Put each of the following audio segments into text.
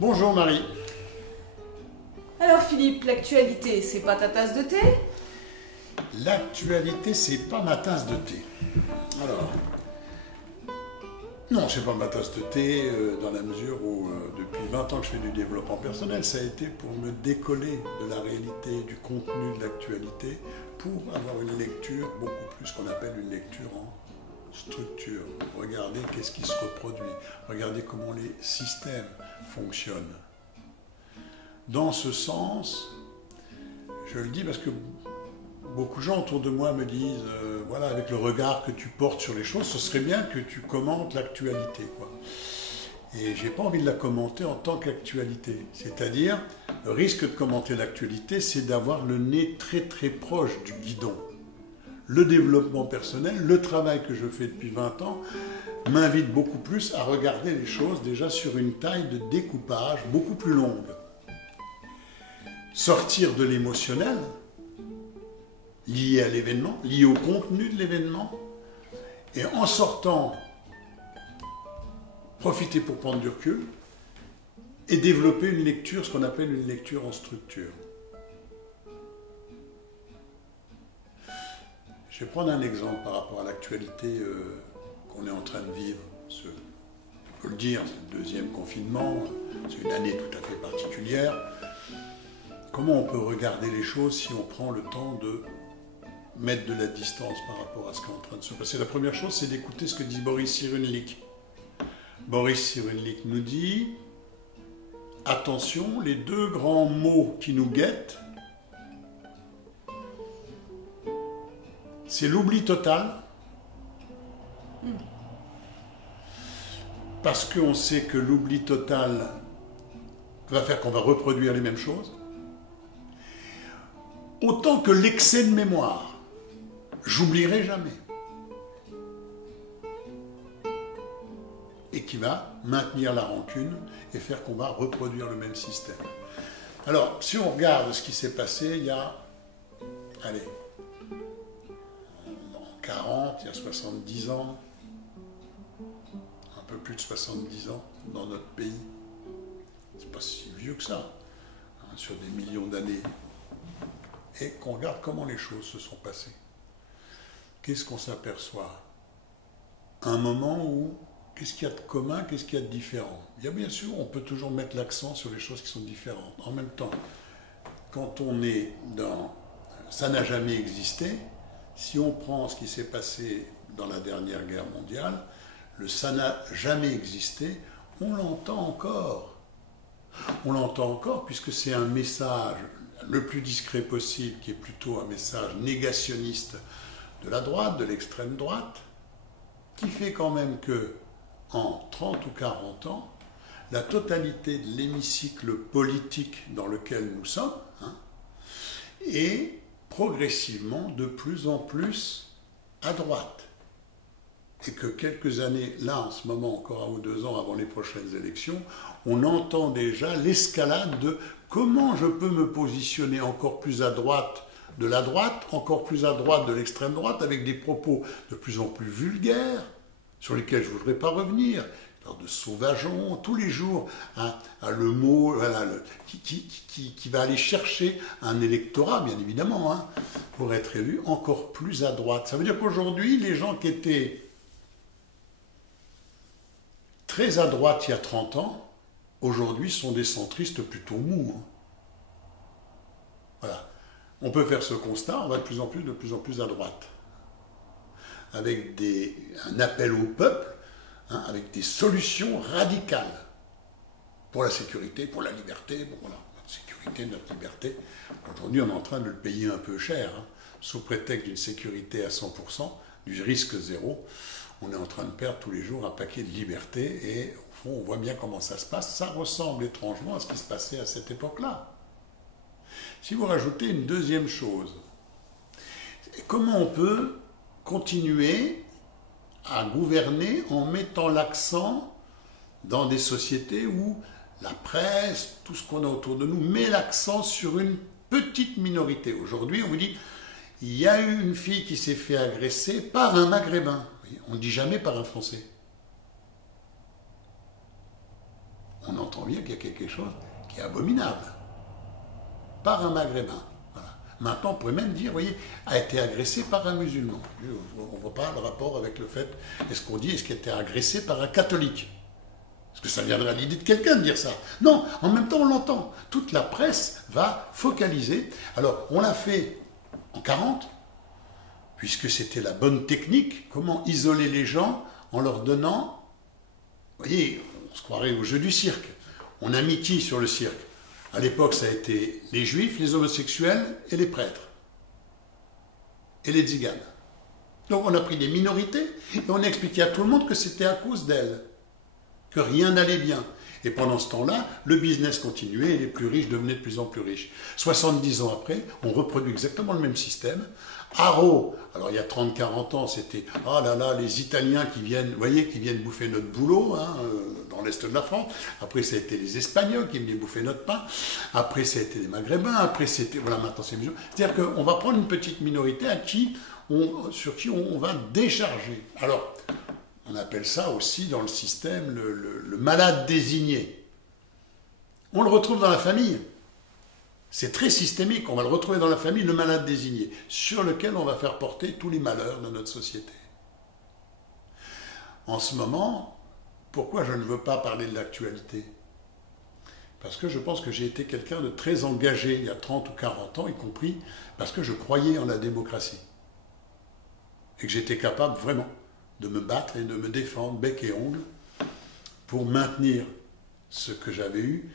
Bonjour Marie. Alors Philippe, l'actualité, c'est pas ta tasse de thé? L'actualité, c'est pas ma tasse de thé. Alors, non, c'est pas ma tasse de thé dans la mesure où depuis 20 ans que je fais du développement personnel, ça a été pour me décoller de la réalité, du contenu de l'actualité, pour avoir une lecture beaucoup plus qu'on appelle une lecture en structure. Regardez qu'est-ce qui se reproduit, regardez comment les systèmes fonctionnent. Dans ce sens, je le dis parce que beaucoup de gens autour de moi me disent, voilà, avec le regard que tu portes sur les choses, ce serait bien que tu commentes l'actualité, quoi. Et j'ai pas envie de la commenter en tant qu'actualité. C'est-à-dire, le risque de commenter l'actualité, c'est d'avoir le nez très très proche du guidon. Le développement personnel, le travail que je fais depuis 20 ans, m'invite beaucoup plus à regarder les choses déjà sur une taille de découpage beaucoup plus longue. Sortir de l'émotionnel, lié à l'événement, lié au contenu de l'événement, et en sortant, profiter pour prendre du recul et développer une lecture, ce qu'on appelle une lecture en structure. Je vais prendre un exemple par rapport à l'actualité qu'on est en train de vivre. On peut le dire, c'est le deuxième confinement, c'est une année tout à fait particulière. Comment on peut regarder les choses si on prend le temps de mettre de la distance par rapport à ce qui est en train de se passer? La première chose, c'est d'écouter ce que dit Boris Cyrulnik. Boris Cyrulnik nous dit, attention, les deux grands mots qui nous guettent, c'est l'oubli total, parce qu'on sait que l'oubli total va faire qu'on va reproduire les mêmes choses, autant que l'excès de mémoire. J'oublierai jamais. Et qui va maintenir la rancune et faire qu'on va reproduire le même système. Alors, si on regarde ce qui s'est passé il y a, allez, en 40, il y a 70 ans, un peu plus de 70 ans dans notre pays, c'est pas si vieux que ça, hein, sur des millions d'années, et qu'on regarde comment les choses se sont passées. Qu'est-ce qu'on s'aperçoit? Un moment où, qu'est-ce qu'il y a de commun, qu'est-ce qu'il y a de différent? Il y a bien sûr, on peut toujours mettre l'accent sur les choses qui sont différentes. En même temps, quand on est dans « ça n'a jamais existé », si on prend ce qui s'est passé dans la dernière guerre mondiale, le « ça n'a jamais existé », on l'entend encore. On l'entend encore puisque c'est un message le plus discret possible, qui est plutôt un message négationniste de la droite, de l'extrême droite, qui fait quand même que, en 30 ou 40 ans, la totalité de l'hémicycle politique dans lequel nous sommes est progressivement de plus en plus à droite. Et que quelques années, là en ce moment, encore 1 ou 2 ans avant les prochaines élections, on entend déjà l'escalade de comment je peux me positionner encore plus à droite de la droite, encore plus à droite de l'extrême droite, avec des propos de plus en plus vulgaires, sur lesquels je ne voudrais pas revenir, de sauvageons, tous les jours, le mot voilà, qui va aller chercher un électorat, bien évidemment, pour être élu encore plus à droite. Ça veut dire qu'aujourd'hui, les gens qui étaient très à droite il y a 30 ans, aujourd'hui sont des centristes plutôt mous. Voilà. On peut faire ce constat, on va de plus en plus à droite. Avec un appel au peuple, avec des solutions radicales pour la sécurité, pour la liberté, bon, voilà, notre sécurité, notre liberté. Aujourd'hui, on est en train de le payer un peu cher, sous prétexte d'une sécurité à 100%, du risque zéro. On est en train de perdre tous les jours un paquet de liberté et au fond, on voit bien comment ça se passe. Ça ressemble étrangement à ce qui se passait à cette époque-là. Si vous rajoutez une deuxième chose, comment on peut continuer à gouverner en mettant l'accent dans des sociétés où la presse, tout ce qu'on a autour de nous, met l'accent sur une petite minorité. Aujourd'hui, on vous dit, il y a eu une fille qui s'est fait agresser par un Maghrébin. On ne dit jamais par un Français. on entend bien qu'il y a quelque chose qui est abominable. Par un maghrébin. Voilà. Maintenant, on pourrait même dire, vous voyez, a été agressé par un musulman. On ne voit pas le rapport avec le fait, est-ce qu'il a été agressé par un catholique? Parce que ça viendrait à l'idée de quelqu'un de dire ça. Non, en même temps, on l'entend. Toute la presse va focaliser. Alors, on l'a fait en 40, puisque c'était la bonne technique. Comment isoler les gens en leur donnant... Vous voyez, on se croirait au jeu du cirque. On a mis qui sur le cirque? À l'époque, ça a été les juifs, les homosexuels et les prêtres. Et les tziganes. Donc on a pris des minorités et on a expliqué à tout le monde que c'était à cause d'elles. Que rien n'allait bien. Et pendant ce temps-là, le business continuait et les plus riches devenaient de plus en plus riches. 70 ans après, on reproduit exactement le même système. Haro, alors il y a 30-40 ans, c'était « Ah là là, les Italiens qui viennent, vous voyez, qui viennent bouffer notre boulot dans l'Est de la France. » Après, ça a été les Espagnols qui venaient bouffer notre pain. Après, ça a été les Maghrébins. Après, c'était... Voilà, maintenant, c'est les musulmans. C'est-à-dire qu'on va prendre une petite minorité sur qui on va décharger. Alors, on appelle ça aussi dans le système le malade désigné. On le retrouve dans la famille. C'est très systémique, on va le retrouver dans la famille, le malade désigné, sur lequel on va faire porter tous les malheurs de notre société. En ce moment, pourquoi je ne veux pas parler de l'actualité? Parce que je pense que j'ai été quelqu'un de très engagé il y a 30 ou 40 ans, y compris parce que je croyais en la démocratie. Et que j'étais capable vraiment de me battre et de me défendre bec et ongle pour maintenir ce que j'avais eu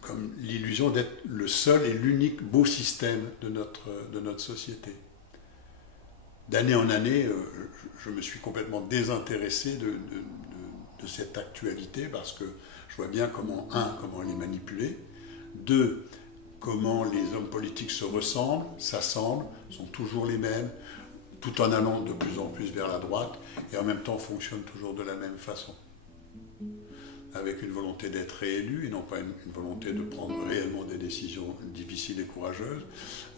comme l'illusion d'être le seul et l'unique beau système de notre société. D'année en année, je me suis complètement désintéressé de cette actualité parce que je vois bien comment elle est manipulée, deux, comment les hommes politiques se ressemblent, s'assemblent, sont toujours les mêmes, tout en allant de plus en plus vers la droite et en même temps fonctionnent toujours de la même façon. Avec une volonté d'être réélu et non pas une volonté de prendre réellement des décisions difficiles et courageuses,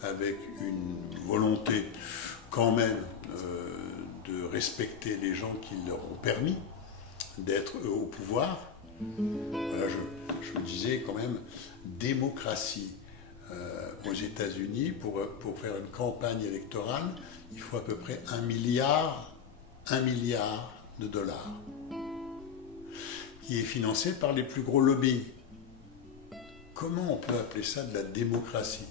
avec une volonté quand même de respecter les gens qui leur ont permis d'être au pouvoir. Voilà, je me disais quand même, démocratie. Aux États-Unis, pour faire une campagne électorale, il faut à peu près 1 milliard de dollars. Qui est financé par les plus gros lobbies. Comment on peut appeler ça de la démocratie?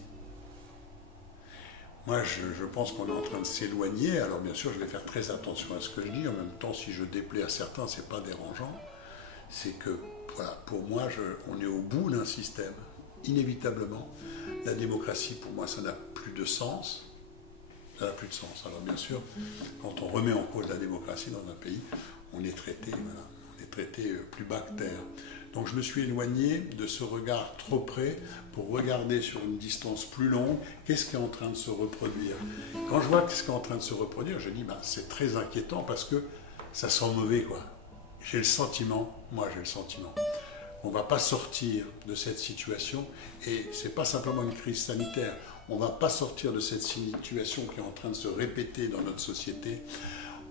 Moi, je pense qu'on est en train de s'éloigner. Alors bien sûr, je vais faire très attention à ce que je dis. En même temps, si je déplais à certains, c'est pas dérangeant. C'est que, voilà, pour moi, on est au bout d'un système. Inévitablement, la démocratie, pour moi, ça n'a plus de sens. Ça n'a plus de sens. Alors bien sûr, quand on remet en cause la démocratie dans un pays, on est traité, voilà, plus bas que terre. Donc je me suis éloigné de ce regard trop près pour regarder sur une distance plus longue qu'est-ce qui est en train de se reproduire. Quand je vois ce qui est en train de se reproduire, je dis c'est très inquiétant parce que ça sent mauvais, quoi. J'ai le sentiment, on ne va pas sortir de cette situation et ce n'est pas simplement une crise sanitaire. On ne va pas sortir de cette situation qui est en train de se répéter dans notre société.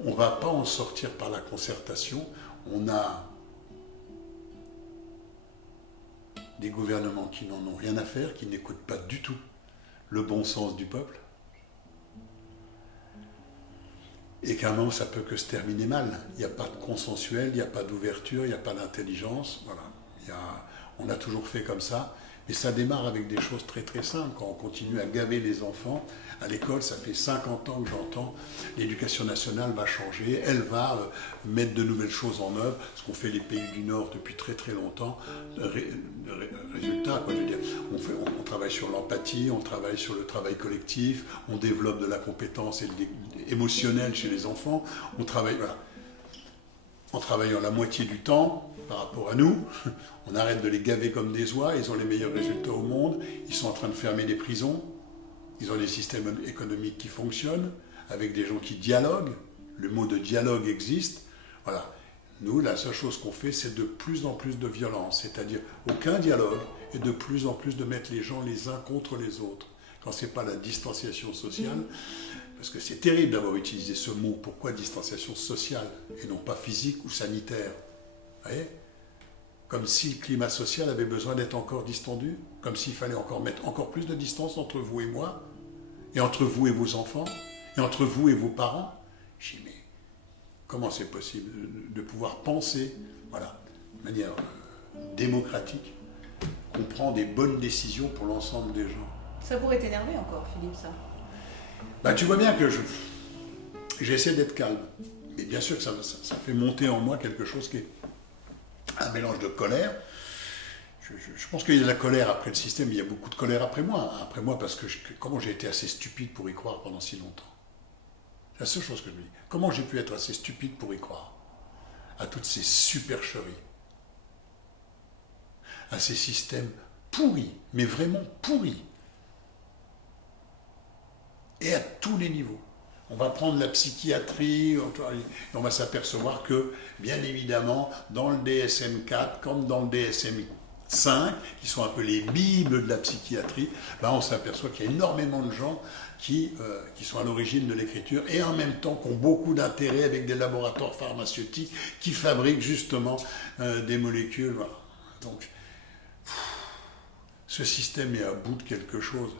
On ne va pas en sortir par la concertation. On a des gouvernements qui n'en ont rien à faire, qui n'écoutent pas du tout le bon sens du peuple. Et qu'à un moment, ça peut que se terminer mal. Il n'y a pas de consensuel, il n'y a pas d'ouverture, il n'y a pas d'intelligence. Voilà. On a toujours fait comme ça. Et ça démarre avec des choses très très simples. Quand on continue à gaver les enfants, à l'école, ça fait 50 ans que j'entends, l'éducation nationale va changer, elle va mettre de nouvelles choses en œuvre, ce qu'ont fait les pays du Nord depuis très très longtemps. Résultat, quoi, je veux dire, on travaille sur l'empathie, on travaille sur le travail collectif, on développe de la compétence émotionnelle chez les enfants, on travaille, voilà, en travaillant la moitié du temps par rapport à nous, on arrête de les gaver comme des oies, ils ont les meilleurs résultats au monde, ils sont en train de fermer des prisons, ils ont des systèmes économiques qui fonctionnent, avec des gens qui dialoguent, le mot de dialogue existe, voilà. Nous, la seule chose qu'on fait, c'est de plus en plus de violence, c'est-à-dire aucun dialogue, et de plus en plus de mettre les gens les uns contre les autres. Quand ce n'est pas la distanciation sociale, parce que c'est terrible d'avoir utilisé ce mot, pourquoi distanciation sociale, et non pas physique ou sanitaire? Vous voyez ? Comme si le climat social avait besoin d'être encore distendu, comme s'il fallait encore mettre encore plus de distance entre vous et moi, et entre vous et vos enfants, et entre vous et vos parents. Je dis, mais comment c'est possible de pouvoir penser, voilà, de manière démocratique, qu'on prend des bonnes décisions pour l'ensemble des gens. Ça pourrait t'énerver encore, Philippe, ça. Ben, tu vois bien que j'essaie d'être calme. Mais bien sûr que ça fait monter en moi quelque chose qui est un mélange de colère. Je pense qu'il y a de la colère après le système, il y a beaucoup de colère après moi. Après moi, parce que comment j'ai été assez stupide pour y croire pendant si longtemps. C'est la seule chose que je me dis. Comment j'ai pu être assez stupide pour y croire à toutes ces supercheries, à ces systèmes pourris, mais vraiment pourris. Et à tous les niveaux. On va prendre la psychiatrie, et on va s'apercevoir que, bien évidemment, dans le DSM-4, comme dans le DSM-5, qui sont un peu les bibles de la psychiatrie, ben on s'aperçoit qu'il y a énormément de gens qui sont à l'origine de l'écriture, et en même temps qui ont beaucoup d'intérêt avec des laboratoires pharmaceutiques qui fabriquent justement des molécules. Voilà. Donc, ce système est à bout de quelque chose.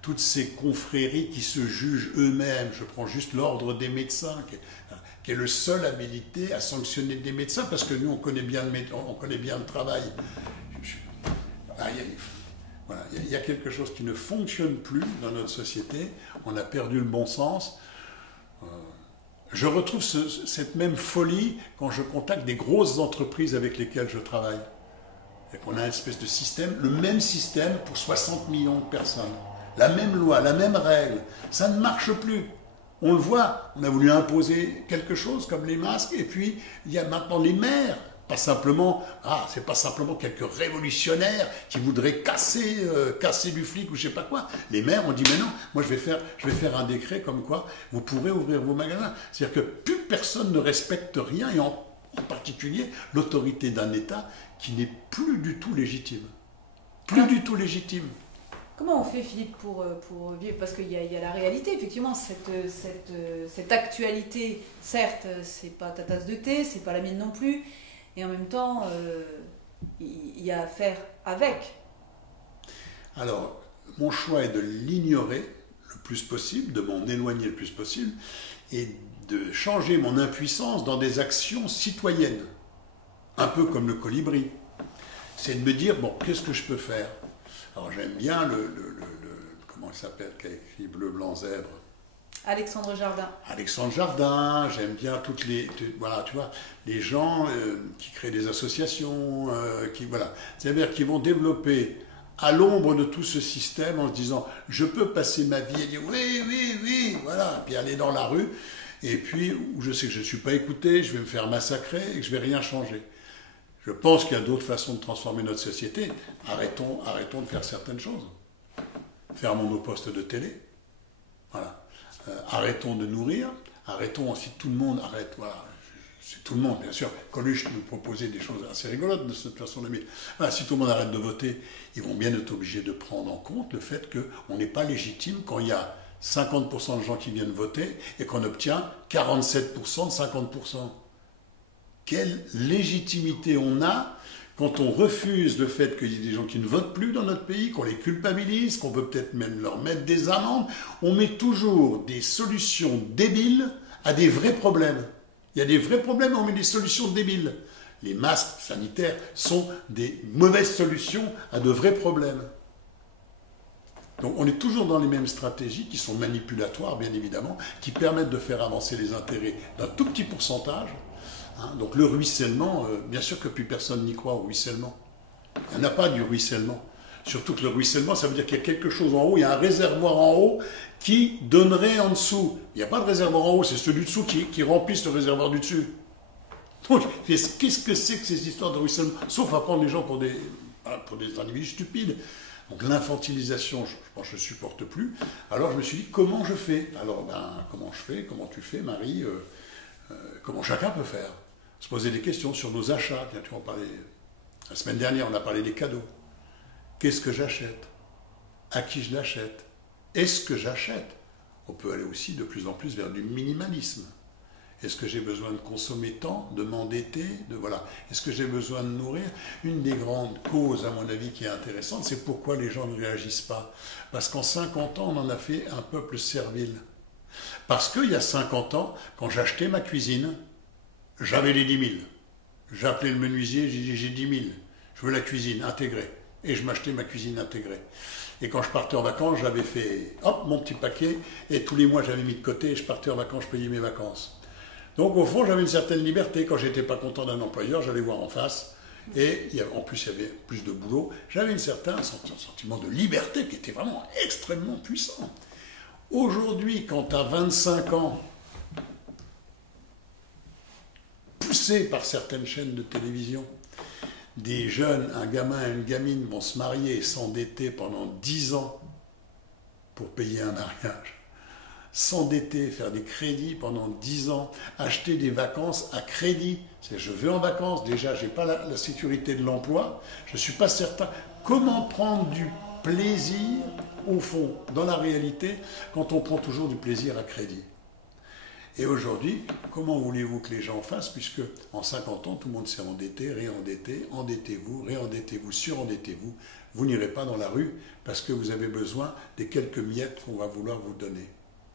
Toutes ces confréries qui se jugent eux-mêmes, je prends juste l'ordre des médecins, qui est le seul habilité à sanctionner des médecins, parce que nous, on connaît bien le travail. Il y a quelque chose qui ne fonctionne plus dans notre société, on a perdu le bon sens. Je retrouve cette même folie quand je contacte des grosses entreprises avec lesquelles je travaille. Et qu'on a une espèce de système, le même système pour 60 millions de personnes. La même loi, la même règle, ça ne marche plus. On le voit, on a voulu imposer quelque chose comme les masques, et puis il y a maintenant les maires. C'est pas simplement quelques révolutionnaires qui voudraient casser du flic ou je sais pas quoi. Les maires ont dit, mais non, moi je vais faire un décret comme quoi vous pourrez ouvrir vos magasins. C'est-à-dire que plus personne ne respecte rien, et en particulier l'autorité d'un État qui n'est plus du tout légitime. Plus du tout légitime. Comment on fait, Philippe, pour vivre? Parce qu'il y a la réalité, effectivement, cette actualité, certes, c'est pas ta tasse de thé, c'est pas la mienne non plus, et en même temps, il y a à faire avec. Alors, mon choix est de l'ignorer le plus possible, de m'en éloigner le plus possible, et de changer mon impuissance dans des actions citoyennes, un peu comme le colibri. C'est de me dire, bon, qu'est-ce que je peux faire? Alors j'aime bien comment il s'appelle, qui a écrit Bleu, Blanc, Zèbre. Alexandre Jardin. Alexandre Jardin, j'aime bien voilà, tu vois, les gens qui créent des associations, c'est-à-dire qui vont développer à l'ombre de tout ce système en se disant, je peux passer ma vie et dire oui, voilà, puis aller dans la rue, et puis où je sais que je ne suis pas écouté, je vais me faire massacrer et que je ne vais rien changer. Je pense qu'il y a d'autres façons de transformer notre société. Arrêtons de faire certaines choses. Fermons nos postes de télé. Voilà. Arrêtons de nourrir. Arrêtons aussi, tout le monde arrête. Voilà. C'est tout le monde, bien sûr. Coluche nous proposait des choses assez rigolotes de cette façon-là. Mais voilà, si tout le monde arrête de voter, ils vont bien être obligés de prendre en compte le fait qu'on n'est pas légitime quand il y a 50% de gens qui viennent voter et qu'on obtient 47% de 50%. Quelle légitimité on a quand on refuse le fait qu'il y ait des gens qui ne votent plus dans notre pays, qu'on les culpabilise, qu'on veut peut-être même leur mettre des amendes. On met toujours des solutions débiles à des vrais problèmes. Il y a des vrais problèmes, on met des solutions débiles. Les masques sanitaires sont des mauvaises solutions à de vrais problèmes. Donc on est toujours dans les mêmes stratégies qui sont manipulatoires, bien évidemment, qui permettent de faire avancer les intérêts d'un tout petit pourcentage. Donc le ruissellement, bien sûr que plus personne n'y croit au ruissellement. Il n'y en a pas du ruissellement. Surtout que le ruissellement, ça veut dire qu'il y a quelque chose en haut, il y a un réservoir en haut qui donnerait en dessous. Il n'y a pas de réservoir en haut, c'est celui du dessous qui remplisse le réservoir du dessus. Donc qu'est-ce que c'est que ces histoires de ruissellement? Sauf à prendre les gens pour des individus stupides. Donc l'infantilisation, je ne supporte plus. Alors je me suis dit, comment je fais? Alors comment je fais? Comment tu fais, Marie? Comment chacun peut faire? Se poser des questions sur nos achats. Tiens, tu en parlais. La semaine dernière, on a parlé des cadeaux. Qu'est-ce que j'achète? À qui je l'achète? Est-ce que j'achète? On peut aller aussi de plus en plus vers du minimalisme. Est-ce que j'ai besoin de consommer tant, de m'endetter, voilà. Est-ce que j'ai besoin de nourrir? Une des grandes causes, à mon avis, qui est intéressante, c'est pourquoi les gens ne réagissent pas. Parce qu'en 50 ans, on en a fait un peuple servile. Parce qu'il y a 50 ans, quand j'achetais ma cuisine, j'avais les 10 000. J'appelais le menuisier, j'ai dit j'ai 10 000, je veux la cuisine intégrée. Et je m'achetais ma cuisine intégrée. Et quand je partais en vacances, j'avais fait hop, mon petit paquet, et tous les mois j'avais mis de côté, et je partais en vacances, je payais mes vacances. Donc au fond, j'avais une certaine liberté. Quand j'étais pas content d'un employeur, j'allais voir en face, et en plus il y avait plus de boulot. J'avais un certain sentiment de liberté qui était vraiment extrêmement puissant. Aujourd'hui, quand tu as 25 ans, poussé par certaines chaînes de télévision, des jeunes, un gamin et une gamine vont se marier et s'endetter pendant 10 ans pour payer un mariage, s'endetter, faire des crédits pendant 10 ans, acheter des vacances à crédit. Je vais en vacances, déjà, je n'ai pas la sécurité de l'emploi, je ne suis pas certain. Comment prendre du plaisir, au fond, dans la réalité, quand on prend toujours du plaisir à crédit? Et aujourd'hui, comment voulez-vous que les gens fassent, puisque en 50 ans, tout le monde s'est endetté, réendetté, endettez-vous, réendettez-vous, surendettez-vous. Vous n'irez pas dans la rue parce que vous avez besoin des quelques miettes qu'on va vouloir vous donner.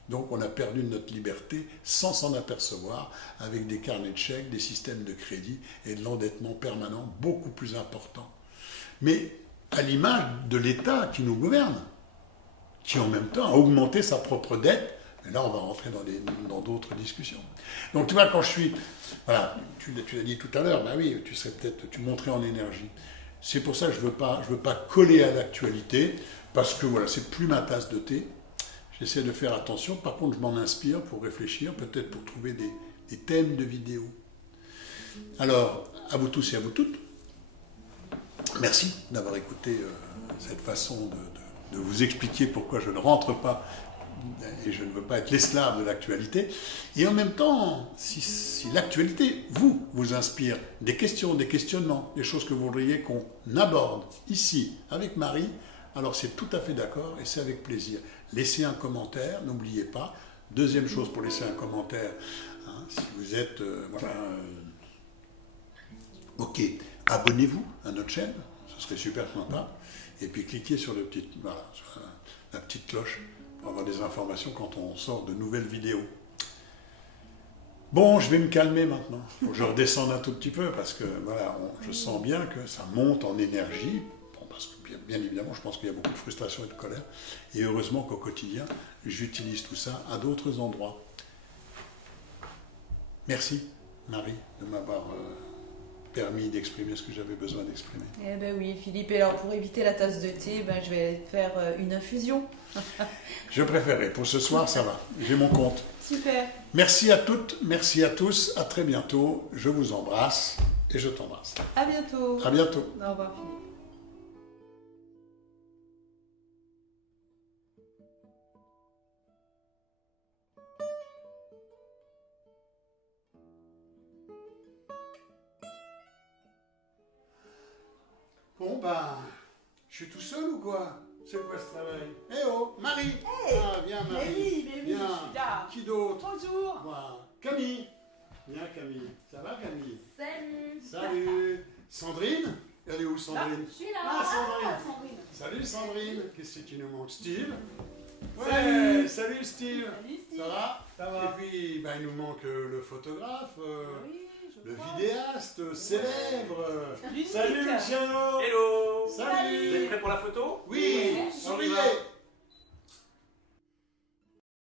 Donc on a perdu notre liberté sans s'en apercevoir, avec des carnets de chèques, des systèmes de crédit et de l'endettement permanent beaucoup plus important. Mais à l'image de l'État qui nous gouverne, qui en même temps a augmenté sa propre dette. Et là, on va rentrer dans d'autres discussions. Donc, tu vois, quand je suis... Voilà, tu l'as dit tout à l'heure, ben oui, tu montrais en énergie. C'est pour ça que je veux pas coller à l'actualité, parce que, voilà, c'est plus ma tasse de thé. J'essaie de faire attention. Par contre, je m'en inspire pour réfléchir, peut-être pour trouver des thèmes de vidéos. Alors, à vous tous et à vous toutes, merci d'avoir écouté cette façon de vous expliquer pourquoi je ne rentre pas et je ne veux pas être l'esclave de l'actualité. Et en même temps, si l'actualité, vous inspire des questions, des questionnements, des choses que vous voudriez qu'on aborde ici avec Marie, alors c'est tout à fait d'accord et c'est avec plaisir. Laissez un commentaire, n'oubliez pas. Deuxième chose pour laisser un commentaire, hein, si vous êtes... ok, abonnez-vous à notre chaîne, ce serait super sympa. Et puis cliquez sur la petite cloche pour avoir des informations quand on sort de nouvelles vidéos. Bon, je vais me calmer maintenant. Il faut que je redescende un tout petit peu parce que voilà, je sens bien que ça monte en énergie. Bon, parce que bien évidemment, je pense qu'il y a beaucoup de frustration et de colère. Et heureusement qu'au quotidien, j'utilise tout ça à d'autres endroits. Merci, Marie, de m'avoir permis d'exprimer ce que j'avais besoin d'exprimer. Eh ben oui, Philippe. Et alors, pour éviter la tasse de thé, je vais faire une infusion. Je préférais. Pour ce soir, ça va. J'ai mon compte. Super. Merci à toutes, merci à tous. À très bientôt. Je vous embrasse et je t'embrasse. À bientôt. À bientôt. Au revoir, Philippe. Bon, je suis tout seul ou quoi? C'est quoi ce travail? Eh oh, Marie! Hey. Ah, viens, Marie! Mais oui, viens. je suis là. Qui d'autre? Bonjour. Voilà. Camille! Viens, Camille. Ça va, Camille? Salut. Salut! Sandrine? Elle est où, Sandrine? Je suis là. Ah, Sandrine. Sandrine. Salut, Sandrine! Qu'est-ce que tu nous montres? Steve? Ouais, Salut. salut, Steve! Salut, Steve. Ça va? Ça va. Et puis, il nous manque le photographe. Oui, je Le crois. vidéaste célèbre. Ludique. Salut Luciano. Hello. Salut. Vous êtes prêts pour la photo? Oui, Oui. souriez.